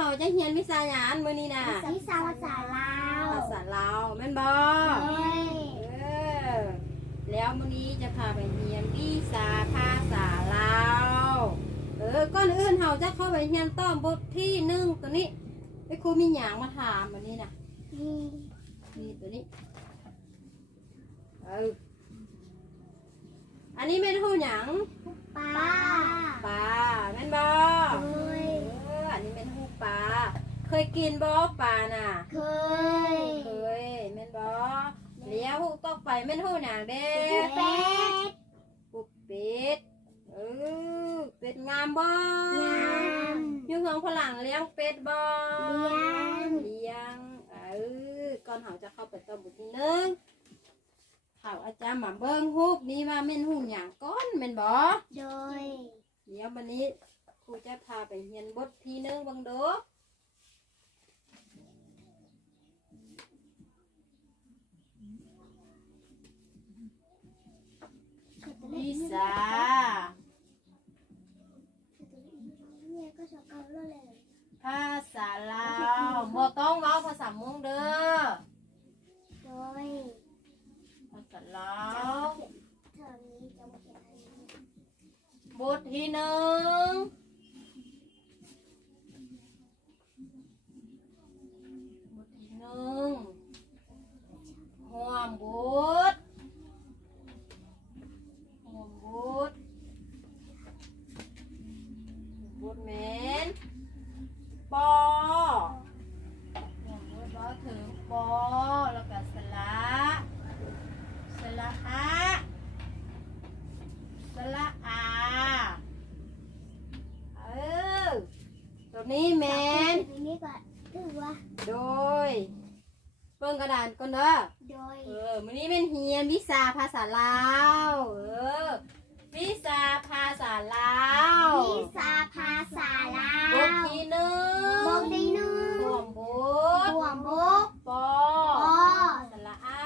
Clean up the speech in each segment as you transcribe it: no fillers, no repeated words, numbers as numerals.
เราจะเรียนวิชาหยังมื้อนี้น่ะวิชาภาษาลาว ภาษาลาวแม่นบ่แล้วมื้อนี้จะพาไปเรียนวิชาภาษาลาวก่อนอื่นเราจะเข้าไปเรียนต้อมบทที่1ตัวนี้ไอ้ครูมีหยังมาถามวันนี้น่ะนี่ตัวนี้อันนี้เป็นหูหยังปลาแม่นบ่อันนี้เป็นหูปลาเคยกินบ่ปลาน่ะเคยแม่นบ่แล้วหูตกไปแม่นหูหยังเด้ปุกเป็ดเป็ดงามบ่อยู่เฮือนฝรั่งเลี้ยงเป็ดบ่เลี้ยงก่อนเฮาจะเข้าไปตอนบทที่เขาอาจารย์มาเบิ้งฮูกนี้ว่าเม่นหูหยังก้อนเม่นบ่โดยเดี๋ยววันนี้ครูจะพาไปเรียนบทที่1บังโดวิชาภาษาลาวบ่ต้องเว้าภาษามงเด้อโดยภาษาลาวบทที่1ห่วงบุตรแมนปอห่วงบุตรบ่ถึงปอแล้วก็สระอะสระอาตัวนี้แมนนี้ก่อนคือว่าโดยเบิ่งกระดานก่อนเด้อโดยมื้อนี้เป็นเรียนวิชาภาษาลาววิชาภาษาลาววิชาภาษาลาวบทที่1ห่วงบุตรปอสระอา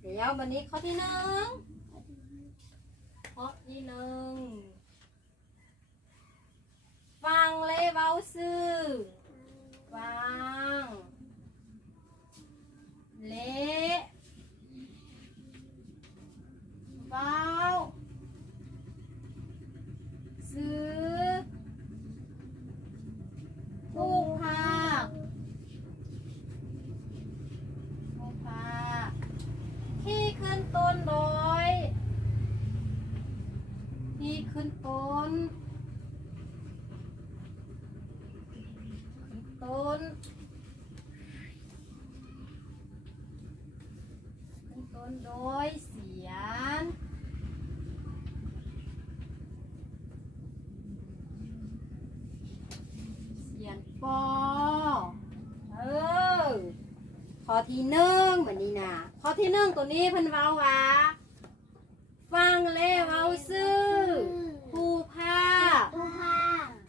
เดี๋ยววันนี้ข้อที่1ฟังเลยเว้าซื่อฟังเละเว้าซื่อผู้ภาคที่ขึ้นต้นโดยที่ขึ้นต้นโดยเสียงปอข้อที่1เหมือนนี้นะข้อที่1ตัวนี้เพิ่นเว้าว่าฟังเลยเว้าซื่อผู้ภาค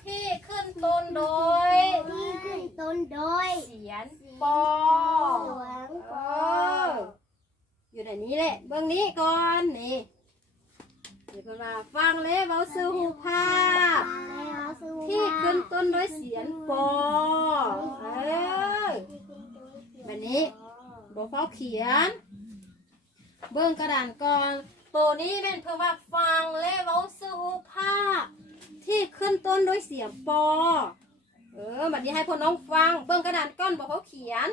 ที่ขึ้นต้นโดยเสียงปออยู่ในนี้แหละเบื้องนี้ก่อนนี่เดี๋ยวเพิ่นว่าฟังเลยเว้าซื่อผู้ภาคที่ขึ้นต้นด้วยเสียงปอแบบนี้บอกเขาเขียนเบื้องกระดานก่อนตัวนี้เป็นเพื่อว่าฟังและเว้าซื่อผู้ภาคที่ขึ้นต้นด้วยเสียงปอแบบนี้ให้พวกน้องฟังเบื้องกระดานก้อนบอกเขาเขียน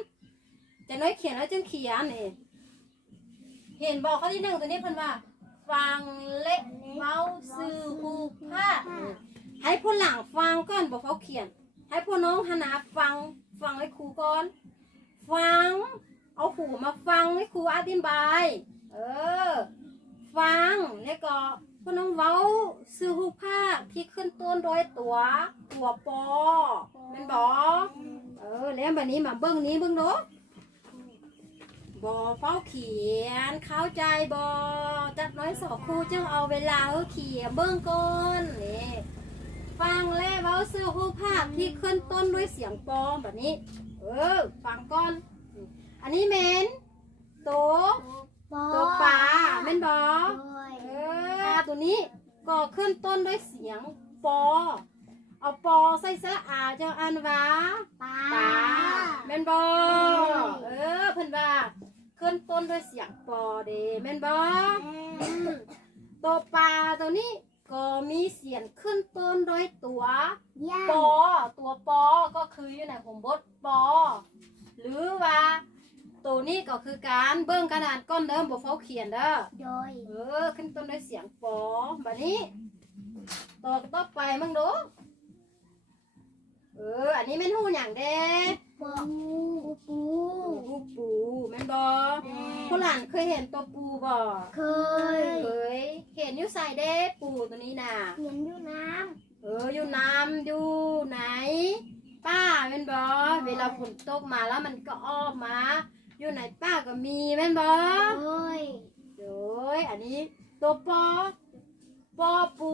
จะน้อยเขียนแล้วจึงเขียนนี่เห็นบอกข้อที่1ตัวนี้เพิ่นว่าฟังและเว้าซื่อผู้ภาคให้ผู้หลังฟังก่อนบอกเขาเขียนให้ผู้น้องหนาฟังให้ครูก่อนฟังเอาหูมาฟังให้ครูอธิบายฟังแล้วก็ผู้น้องเว้าซื่อผู้ภาคที่ขึ้นต้นโดยตัวปอเป็นบอกแล้วแบบนี้มาเบิ้งนี้เบิ้งเนาะบอเฝ้าเขียนเข้าใจบอจักน้อยสอครูจึงเอาเวลาเขียนเบิ้งก่อนนี่ฟังและเว้าซื่อผู้ภาคที่ขึ้นต้นด้วยเสียงปอแบบนี้ฟังก่อนอันนี้เมนตัวปลาเมนบอตัวนี้ก็ขึ้นต้นด้วยเสียงปอ ใส่สระอาจังอันว่า ปลา ปาแม่นบ่เพิ่นว่าขึ้นต้นด้วยเสียงปอเด้แม่นบ่ตัวปลาตัวนี้ก็มีเสียงขึ้นต้นด้วยตัว ย่า ปอตัวปอก็คืออยู่ในผมบทปอหรือว่าตัวนี้ก็คือการเบิ่งกระดานก้อนเดิมบ่เฝ้าเขียนเด้อ โดย ขึ้นต้นด้วยเสียงปอบัดนี้ต่อไปมึงดูอันนี้แม่นหูหยังเด้ ปูปู ปูแม่นบ่ผู้หลานเคยเห็นตัวปูบ่ เคย เคยเห็นอยู่ใส่เด้ปูตัวนี้น่ะ เห็นอยู่น้ อยู่น้ำอยู่ไหน ป้าแม่นบ่เวลาฝนตกมาแล้วมันก็ออกมา อยู่ไหนป้าก็มีแม่นบ่ ำโดย โดยอันนี้ตัวปอปู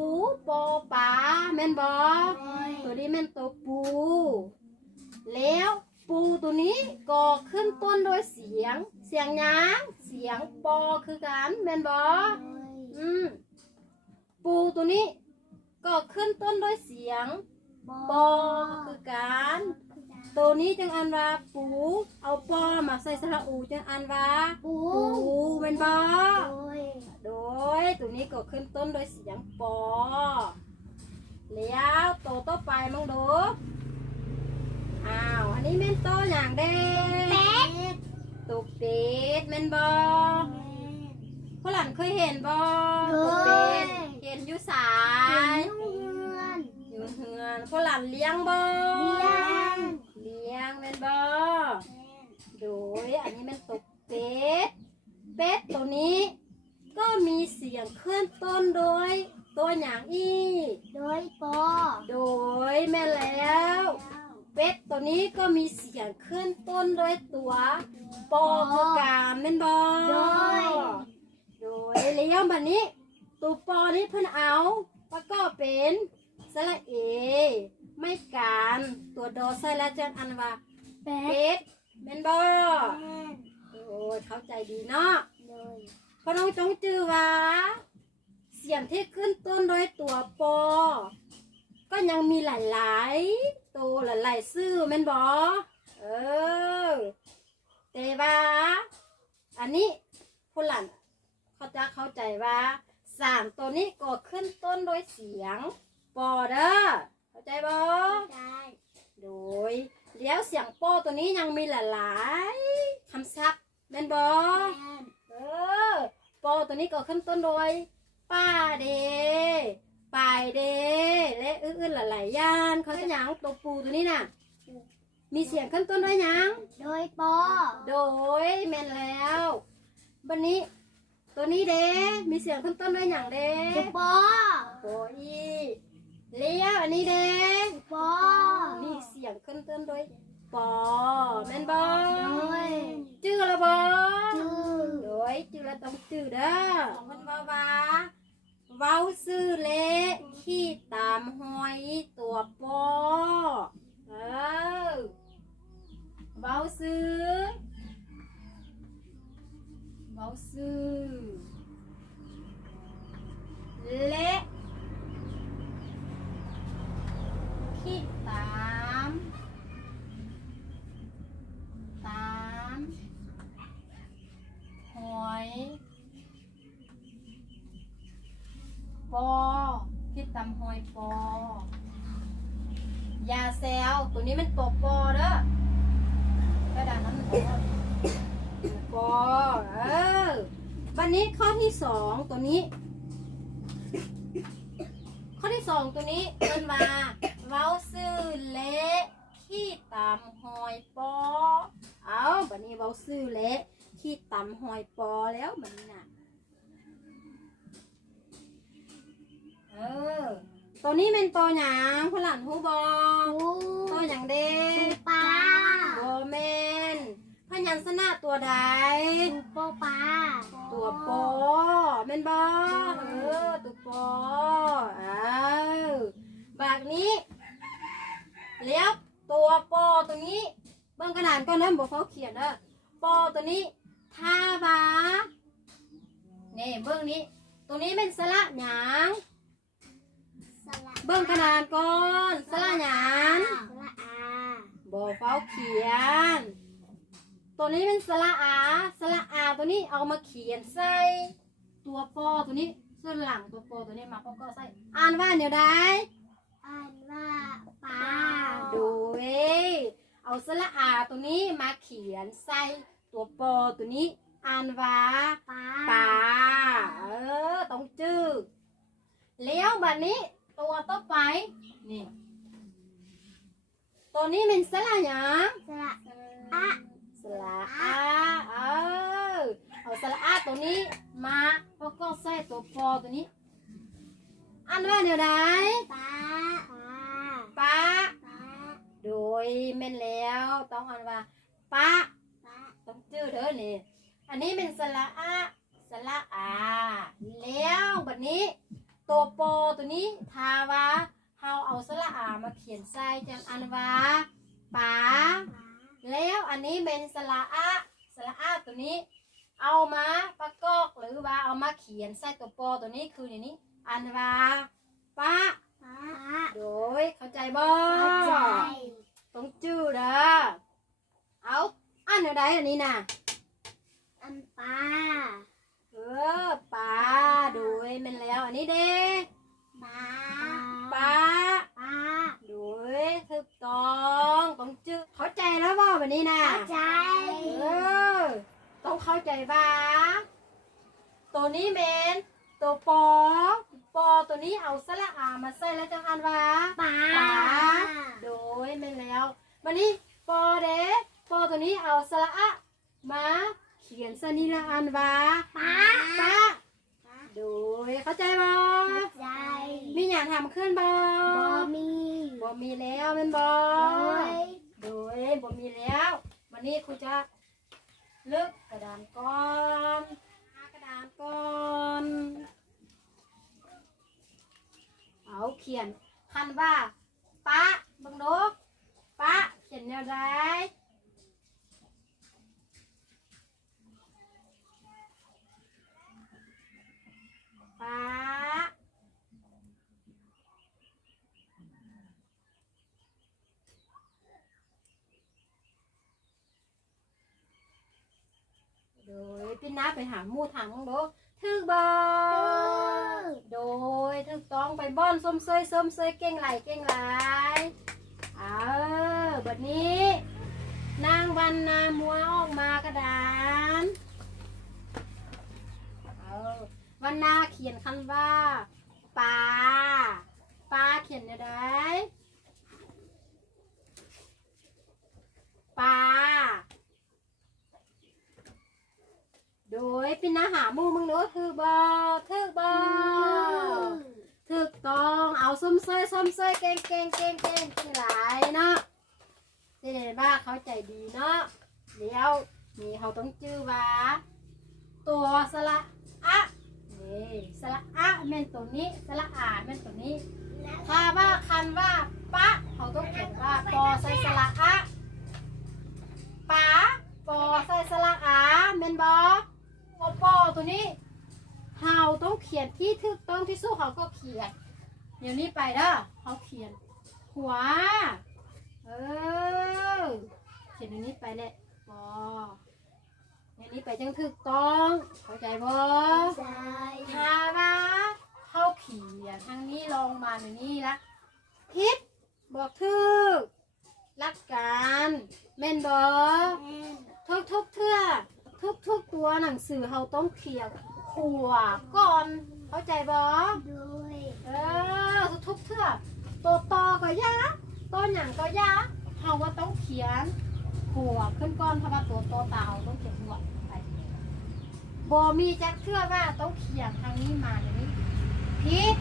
ปอปลาแม่นบ่ โดย ตัวนี้แม่นตัวปู แล้วปูตัวนี้ก็ขึ้นต้นโดยเสียงหยังเสียงปอคือกันแม่นบ่ โดย ปูตัวนี้ก็ขึ้นต้นด้วยเสียงปอคือกันตัวนี้จังอันว่าปูเอาปอมาใส่สระอูจังอันว่า ปู ปูแม่นบ่ โดย โดยตัวนี้ก็ขึ้นต้นด้วยเสียงปอแล้วตัวต่อไปมองดูอันนี้แม่นโตอย่างเด้ เป็ด ตัวเป็ดแม่นบ่พ่อหลานเคยเห็นบ่ เค ตัวเป็ ย ดเห็นอยู่สา เห็ ย นอยู่เรือน อยู่เฮือนพ่อหลานเลี้ยงบ่ เลี้ยง เลี้ยงแม่นบ่โดยอันนี้แม่นตัวเป็ดตัวนี้ก็มีเสียงเคลื่อนต้นโดยตัวอย่างอีก โดยปอ โดยแม่แล้วเป็ดตัวนี้ก็มีเสียงขึ้นต้นด้วยตัวปอคือการแม่นบอ โดย โดยเลี้ยงแบบนี้ตัวปอนี้เพิ่นเอาประกอบเป็นสระเอ ไม่การตัวดอใส่แล้วจังอันว่า เป็ด เป็ดแม่นบอโอ้ยเข้าใจดีเนาะ โดย พอน้องจงจือว่าเสียงที่ขึ้นต้นด้วยตัวปอ ก็ยังมีหลายๆตัวหลายๆชื่อแม่นบอแต่ว่าอันนี้ผู้หลานเขาจะเข้าใจว่าสามตัวนี้ก็ขึ้นต้นโดยเสียงปอเด้อเข้าใจบ่ ได้ โดยแล้วเสียงปอตัวนี้ยังมีหลายๆคำศัพท์แม่นบ่ ปอตัวนี้ก็ขึ้นต้นโดยป้าเดปายเดและอื่นๆหลายๆย่านเขาจะหยังตัวปูตัวนี้น่ะ มีเสียงขึ้นต้นด้วยหยัง โดยปอ โดยแม่นแล้วบันนี้ ตัวนี้เดมีเสียงขึ้นต้นด้วยหยังเด โดยปอ โอ้ยเลี้ยวอันนี้เด ปอ มีเสียงขึ้นต้นด้วยปอแม่นบอ โดย จื้อละบอ จือ โดยจื้อละต้องจื้อเด้อมันว่าเว้าซื้อเละขี้ตามหอยตัวปอเว้าซื้อเละขี้ตามหอยปอขี้ตามหอยปอยาแซวตัวนี้มันตัวปอเด้อกระดานนั้นมันปอวันนี้ข้อที่สองตัวนี้ ข้อที่สองตัวนี้เป็นว่าเว้าซื่อเละขี้ตามหอยปอบันนี้เว้าซื่อเละขี้ตามหอยปอแล้วบันนี้น่ะตัวนี้เป็นตัวหยังพลันหูบอ ปู ตัวหยังเด้ ปูปลา โบเมนพยัญชนะตัวใด ปูปลา ตัวปอเมนบอตัวปอแบบนี้แล้วตัวปอตัวนี้เบิ่งกระดานก็นั่นบอกเขาเขียนเด้อปอตัวนี้ท่าบานี่เบิ่งนี้ตัวนี้เป็นสระหยาง สละ เบิ่งกระดานก่อนสระหยาง าเขียน ตัวนี้เป็นสระอาตัวนี้เอามาเขียนใส่ตัวปอตัวนี้ส่วนหลังตัวปอตัวนี้มาก็ใส่อ่านว่าเดี๋ยวใด อ่านว่าปลา ดูเว้ยเอาสระอาตัวนี้มาเขียนใส่ตัวปอตัวนี้อ่านว่า ปลา ปลาต้องจื้อแล้วบัดนี้ตัวต่อไปนี่ตัวนี้เป็นสระหยัง สระ สระอาเอาสระอาตัวนี้มาแล้วก็ใส่ตัวปอตัวนี้อ่านว่าเดี๋ยวใด ปลา ปลา ปลา โดยแม่นแล้วต้องอ่านว่าปะ ปลา ต้องจื้อเด้อนี่อันนี้เป็นสระอาแล้วบัดนี้ตัวโปตัวนี้ทาว่าเฮาเอาสระอามาเขียนใส่จังอ่านว่าปาแล้วอันนี้เป็นสระอาตัวนี้เอามาประกอบหรือว่าเอามาเขียนใส่ตัวโปตัวนี้คืออย่างนี้อ่านว่าปะ ปลา โดยเข้าใจบ่ เข้าใจ ต้องจื้อเด้อเอาอันเดียวใดอันนี้น่ะ อันปลา ปลาโดยแมันแล้วอันนี้เด้ ปลา ปลา ปลา โดยถูกต้องจื้อเข้าใจแล้วบ่แบบนี้น่ะ เข้าใจ ต้องเข้าใจว่าตัวนี้เป็นตัวปอตัวนี้เอาสระอามาใส่แล้วจังอันว่า ปลา โดยแม่นแล้ววันนี้ปอเด้ปอตัวนี้เอาสระอะมาเขียนสนิละอันว่า ปลา ปะโดยเข้าใจบ่ เข้าใจ มีอย่างทำขึ้นบ่ มี บ่มีแล้วแม่นบ่ โดย บ่มีแล้ววันนี้ครูจะเลิกกระดานก่อนกระดานก่อนเอาเขียนคันว่าปะบังดกปะเขียนแนวใดปะโดยพี่น้าไปหาหมู่ทางบังดกถึกบ่โดยถูกต้องไปบ้อนส้มเซยเก่งไหลบัดนี้นางวันนามัวออกมากระดานวันนาเขียนคำว่าปลาเขียนได้ปลาโดยพี่น้าหาหมู่มึงเนอะถึกบ่ถูกต้องเอาส้มเซยเก่งหลายเนาะเจ๊บ้าเขาใจดีเนาะเดี๋ยวนี่เขาต้องจื้อว่าตัวสระอะนี่สระอะแม่นตัวนี้สระอาแม่นตัวนี้ถ้าว่าคันว่าปะเขาต้องเขียนว่าปอใส่สระอะปาปอใส่สระอาแม่นบ่ปอตัวนี้เขาต้องเขียนที่ถูกต้องที่สุดเขาก็เขียนเดี๋ยวนี้ไปเด้อเขาเขียนหัวเขียนอย่างนี้ไปเลยปออย่างนี้ไปจังถูกต้องเข้าใจบ่ เข้าใจ ถ้าว่าเขาเขียนทางนี้ลงมาอย่างนี้ละพิษบอกถูกรักกันแม่นบ่ทุกเทื่อทุกตัวหนังสือเขาต้องเขียนหัวก่อนเข้าใจบ่ โดย ทุกเทื่อตัวตอก็ยาตัวหยังก็ยาเขาว่าต้องเขียนหัวขึ้นก่อนเพราะว่าตัวโตตาเขาต้องเขียนหัวไปบ่มีจักเทื่อว่าต้องเขียนทางนี้มาอย่างนี้พิษ